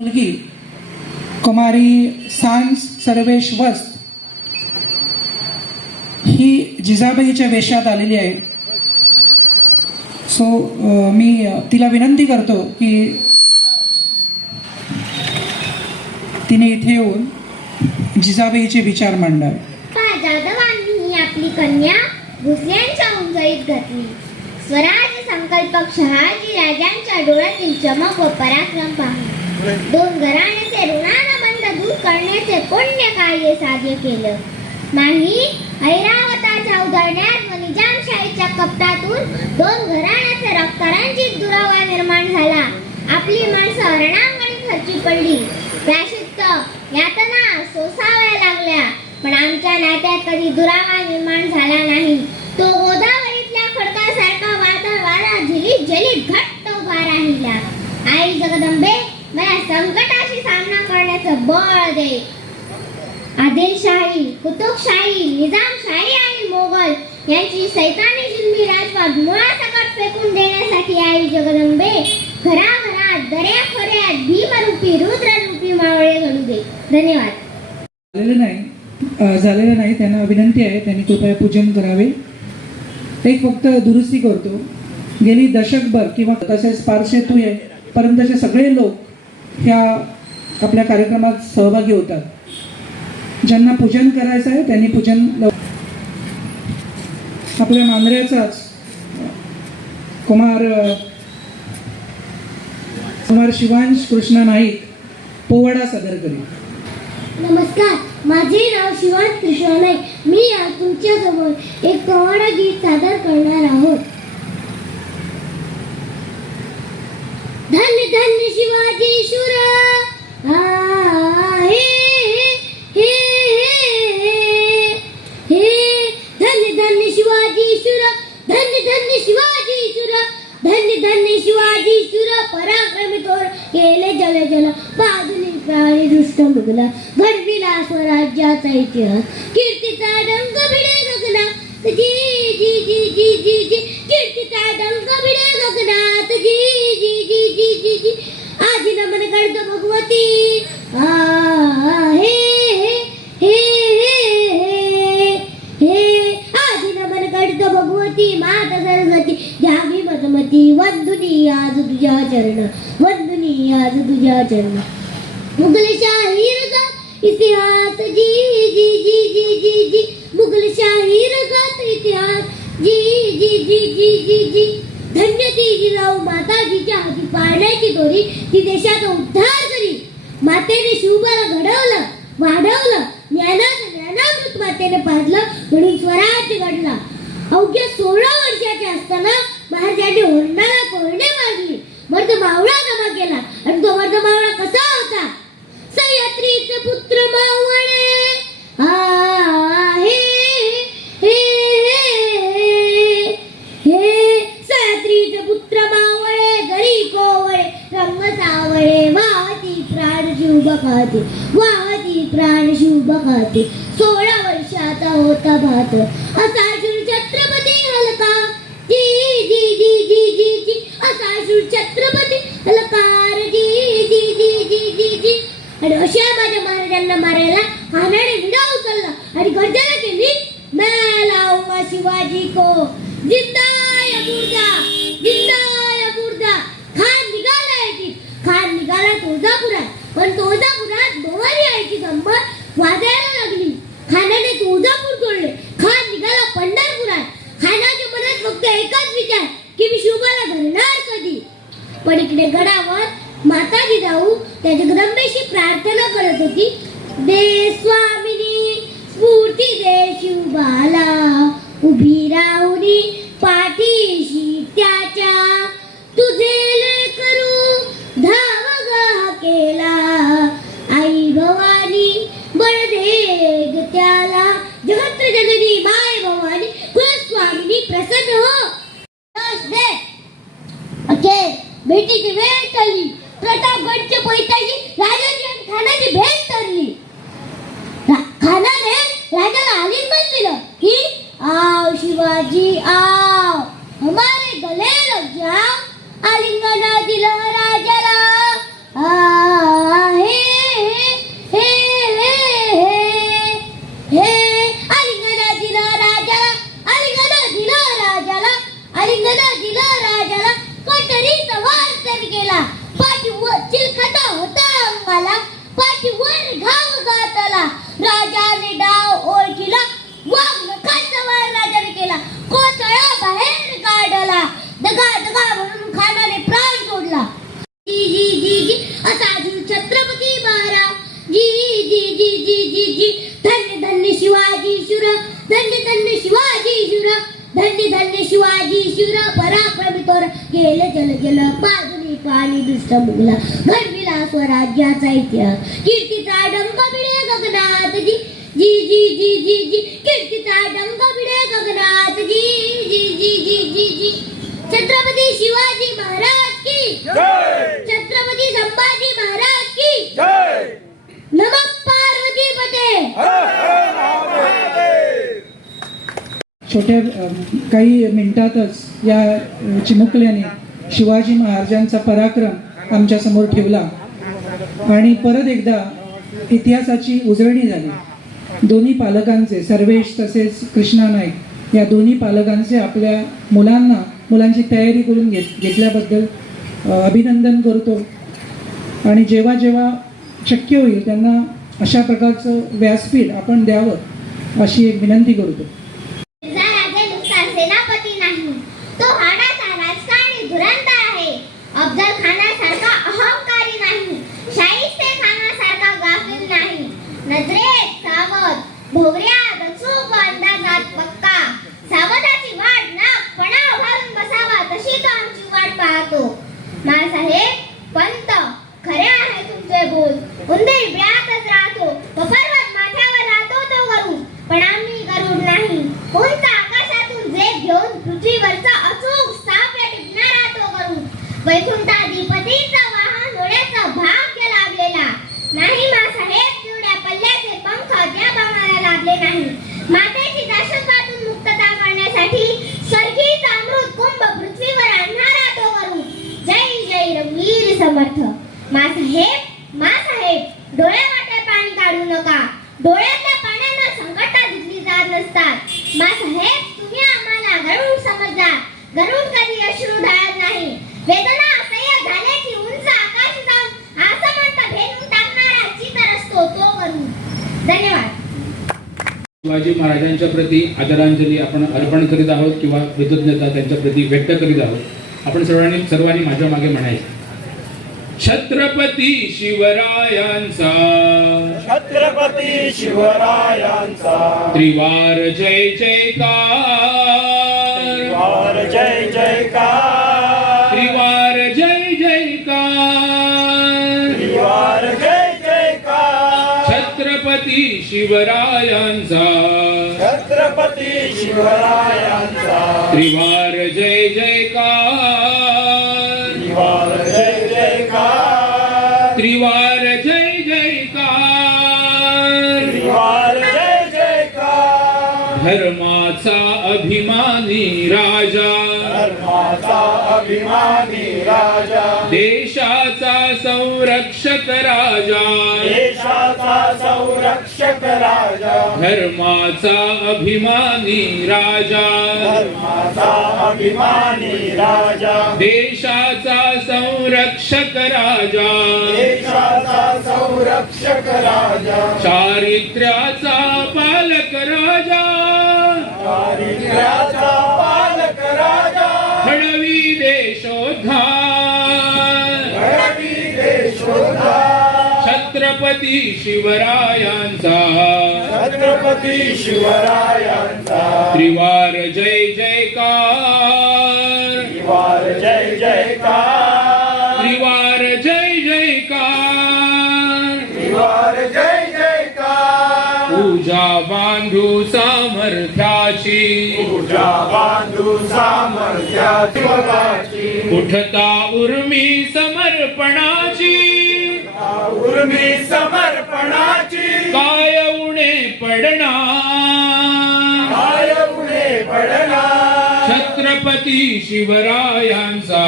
मुलगी कुमारी सांस सर्वेश वस्त ही जिजाबाईच्या वेशात आलेली आहे. सो मी तिला विनंती करतो की तिने इथे येऊन जिजाबाईचे विचार मांडावे. जाधवांनी आपली कन्या भोसल्यांच्या उंजळीत घातली. स्वराज्य संकल्पक शहाजी राजांच्या डोळ्यातील चमक व पराक्रम पाहून दोन घराण्याचे ऋणानुबंध दूर करण्याचे पुण्य कार्य साध्य केलं. माही ऐरावताच्या उधळण्यात व निजामशाहीच्या कपटातून दोन घराण्याचे रक्तरंजित दुरावा निर्माण झाला. आपली माणसं रणांगणी खर्ची पडली. प्रायश्चित्त यातना सोसाव्या लागल्या, पण आमच्या नात्यात कधी दुरावा निर्माण झाला नाही. तो गोदावरीतल्या खडकासारखा वारा झिलीत झिलीत घट्ट उभा राहिला. आई जगदंबे, मला संकटाशी सामना करण्याचं बळ दे. आदिलशाही, कुतुबशाही, निजामशाही आणि मोगल यांची सैतानी जुलमी राजवट मुळासकट फेकून देण्यासाठी आई जगदंबे घराघरात दऱ्याखोऱ्यात भीमरूपी रुद्ररूपी मावळे घडू दे. धन्यवाद. झालेलं नाही त्यांना विनंती आहे त्यांनी कृपया पूजन करावे. एक फक्त दुरुस्ती करतो. गेली दशकभर किंवा तसेच पारसे तुये पर्यंतचे सगळे लोक ह्या आपल्या कार्यक्रमात सहभागी होतात. ज्यांना पूजन करायचं आहे त्यांनी पूजन आपल्या मांजऱ्याचाच कुमार शिवांश कृष्ण नाईक पोवाडा सादर करेल. नमस्कार, माझे नाव शिवांश कृष्ण नाईक. मी आज तुमच्यासमोर एक पोवाडा गीत सादर करणार आहोत. धन्य धन्य शिवाजी शूर, हे हे हे धन्य धन्य शिवाजी शूर, धन्य धन्य शिवाजी शूर, धन्य धन्य शिवाजी शूर, पराक्रमी थोर केले जल जल, बाजूनी प्राणी दुष्ट मुगला, घडविला स्वराज्याचा इतिहास, कीर्तीचा डंक भिडे गगनात, जी जी जी जी जी जी, कीर्तीचा डंक भिडे गगनात, जी जी जी जी जी जी, आजी नमन करतो भगवती, हे हे हे हे आजी नमन करतो भगवती, माता सरस्वती जागी मधमती, वंदुनी आज तुझ्या चरण, वंदुनी आज तुझ्या चरण. मुघलशाही रगात इतिहास, जी जी जी जी जी जी, मुघलशाही रगात इतिहास, जी जी जी जी जी जी. धन्य ती जिजाऊ माताजीच्या हाती पाळण्याची दोरी, ती देशाचा उद्धार करी. मातेने शिवबाला घडवलं, वाढवलं, ज्ञानामृत मातेने पाजलं, म्हणून स्वराज्य घडला. अवघ्या 16 वर्षाचे असताना महाराजांनी होरणाला कोरडे मारली, मर्द मावळा जमा केला. आणि तो मर्द मावळा कसा होता? सह्याद्रीचे पुत्र मावळे, हे हे हे सह्याद्रीचे पुत्र मावळे, गरी कोवळे रंग सावळे, वाहती प्राण शिव बखाते, वाहती प्राण शिव बखाते. 16 वर्षाचा होता भात, असा शूर छत्रपती हलका, जी जी जी जी जी जी, असा शूर छत्रपती हलकार, जी जी जी जी जी जी. आणि अशा माझ्या महाराजांना मारायला हानाने विडा उचलला आणि गर्जना केली, मैं लाऊंगा शिवाजी को जिंदा या मुर्दा, जिंदा या मुर्दा. खान निघाला आहे, खान निघाला तुळजापुरात, पण तुळजापुरात भवानी आईची गंमत वाजायला लागली. खानाने तुळजापूर सोडले, खान निघाला पंढरपुरात. खानाच्या मनात फक्त एकच विचार की मी शिवबाला धरणार कधी. पण इकडे गडावर माता जिजाऊ त्या जगदंबेशी प्रार्थना करत होती, दे स्वामिनी स्फूर्ती दे शिवबाला, उभी राहुनी पाठीशी त्याच्या, तुझे लेकरू धावगा केला, आई भवानी बळ दे ग त्याला. जगत्र जननी माय भवानी कुलस्वामिनी प्रसन्न हो. दे ओके, भेटीची वेळ टळली. प्रतापगडचे पैताशी राजाची आणि खानाची भेट ठरली. खानाने राजाला आलिंगन दिलं की आओ शिवाजी आओ, हमारे गले लग जाओ. आलिंगन दिलं राजाला, आलिंगन दिलं राजाला, कटरीचा वार तर केला. पाठीवर चिलखता होता अंगाला, पाठीवर घाव घातला. राजाने डाव ओळखीला, वाघ नखाचा वार राजाने केला. कोसळा बाहेर काढला, दगा दगा म्हणून खानाने प्राण सोडला. जी जी जी जी असा अजून छत्रपती महाराज. जी जी जी जी जी जी धन्य धन्य शिवाजी शूर, धन्य धन्य शिवाजी शूर, धन्य धन्य शिवाजी शूर. पराक्रमी तोर गेले जल जल, पाजली पाणी दुष्ट मुगला. घडविला स्वराज्याचा इतिहास, कीर्तीचा डंक भिडे गगनात. जी जी जी जी जी जी कीर्तीचा डंक भिडे गगनात. जी जी जी जी जी जी छत्रपती शिवाजी महाराज की जय. छत्रपती संभाजी महाराज की जय. नमः पार्वती पते. हर हर महादेव. छोट्या काही मिनिटातच या चिमुकल्याने शिवाजी महाराजांचा पराक्रम आमच्या समोर ठेवला आणि परत एकदा इतिहासाची उजळणी झाली. दोन्ही पालकांचे, सर्वेश तसेच कृष्णा नाईक या दोन्ही पालकांचे आपल्या मुलांची तयारी करून घेतल्याबद्दल अभिनंदन करतो. आणि जेव्हा जेव्हा शक्य होईल त्यांना अशा प्रकारचं व्यासपीठ आपण द्यावं अशी एक विनंती करतो. राजे नुसता सेनापती नाही, तो हाडाचा राजकारणी धुरंधर आहे. अफजल खानासारखा अहंकारी नाही, शाहिस्ते खानासारखा गाफील नाही. नजरेत सावध, भोवऱ्यात अचूक, अंदाजात पक्का. सावधाची वाट नागपणा घालून बसावा तशी तो आमची वाट पाहतो. मासाहेब पंत, खरे आहे तुमचे बोल. उंदीर बिळातच राहतो, तो पर्वत माथ्यावर राहतो तो गरुड, पण आम्ही गरुड नाही. उंच आकाशातून जेब घेऊन पृथ्वीवरचा अचूक साप टिपणारा तो गरुड. वैकुंठाधिपतीचा वाहन होण्याचा भाग्य लाभलेला नाही. मासाहेब चिवड्या पल्ल्याचे पंख त्या बाणाला लाभले नाही. मातेची दाशकातून मुक्तता करण्यासाठी स्वर्गीय अमृत कुंभ पृथ्वीवर आणणारा तो गरुड. जय जय रघुवीर समर्थ. मासाहेब डोळ्यावाटे पाणी काढू नका. डोळ्यातल्या पाण्यानं संकट धुतली जात नसतात. मासाहेब तुम्ही आम्हाला गरुड समजला. गरुड कधी अश्रू ढाळत नाही. वेदना असह्य झाले की उंच आकाश जाऊन आसमंत भेदून टाकणारा चितर असतो तो गरुड. धन्यवाद. शिवाजी महाराजांच्या प्रती आदरांजली आपण अर्पण करीत आहोत किंवा कृतज्ञता त्यांच्या प्रती व्यक्त करीत आहोत. आपण सर्वांनी माझ्या मागे म्हणायचं, छत्रपती शिवरायांचा, छत्रपती शिवरायांचा त्रिवार जय जयकार, त्रिवार जय जयकार, त्रिवार जय जयकार, त्रिवार जय जयकार. छत्रपती शिवरायांचा, छत्रपती शिवरायांचा त्रिवार जय जयकार, त्रिवार जय जयकार, त्रिवार जय जयकार. त्रिवार जय जयकार. धर्माचा अभिमानी राजा, धर्माचा अभिमानी राजा, देशाचा संरक्षक राजा, देशाचा संरक्षक राजा, धर्माचा अभिमानी राजा, धर्माचा अभिमानी राजा, देशाचा संरक्षक राजा, देशाचा संरक्षक राजा, चारित्र्याचा पालक राजा, चारित्र्याचा पालक राजा, घडवी देशोद्धार, घडवी देशोद्धार. छत्रपती शिवरायांचा, छत्रपती शिवरायांचा त्रिवार जय जयकार, त्रिवार जय जयकार, त्रिवार जय जयकार. त्रिवार जय जयकार. पूजा बांधू सामर्थ्याची, पूजा बांधू सामर्थ्याची बगाची, उठता उर्मी समर्पणाची, उर्मी समर्पणाची, काय उणे पडणार, काय पुढे पडणार. छत्रपती शिवरायांचा,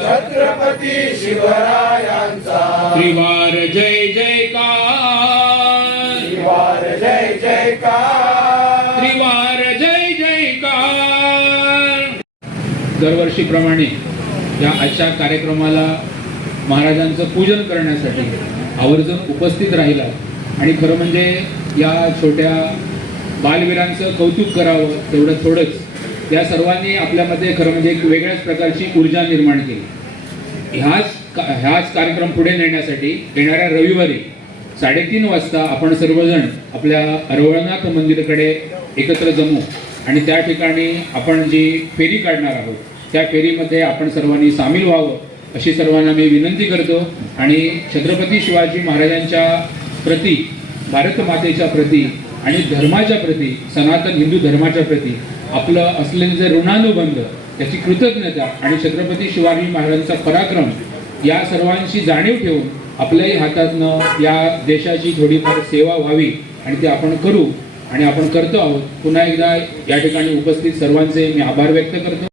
छत्रपती शिवरायांचा त्रिवार जय जयकार, त्रिवार जय जयकार. त्रिवार जय जयकार. दरवर्षीप्रमाणे या आजच्या कार्यक्रमाला महाराजांचं पूजन करण्यासाठी आवर्जून उपस्थित राहिला आणि खरं म्हणजे या छोट्या बालवीरांचं कौतुक करावं तेवढं थोडंच या सर्वांनी आपल्यामध्ये खरं म्हणजे एक वेगळ्याच प्रकारची ऊर्जा निर्माण केली. ह्याच कार्यक्रम पुढे नेण्यासाठी येणाऱ्या रविवारी 3:30 वाजता आपण सर्वजण आपल्या अरवळनाथ मंदिराकडे एकत्र जमू आणि त्या ठिकाणी आपण जी फेरी काढणार आहोत त्या फेरीमध्ये आपण सर्वांनी सामील व्हावं अशी सर्वांना मी विनंती करतो. आणि छत्रपती शिवाजी महाराजांच्या प्रती, भारत मातेच्या प्रती आणि धर्माच्या प्रती, सनातन हिंदू धर्माच्या प्रती आपलं असलेलं जे ऋणानुबंध, त्याची कृतज्ञता आणि छत्रपती शिवाजी महाराजांचा पराक्रम या सर्वांची जाणीव ठेवून आपल्याही हातातनं या देशाची थोडीफार सेवा व्हावी आणि ते आपण करू आणि आपण करतो आहोत. पुन्हा एकदा या ठिकाणी उपस्थित सर्वांचे मी आभार व्यक्त करतो.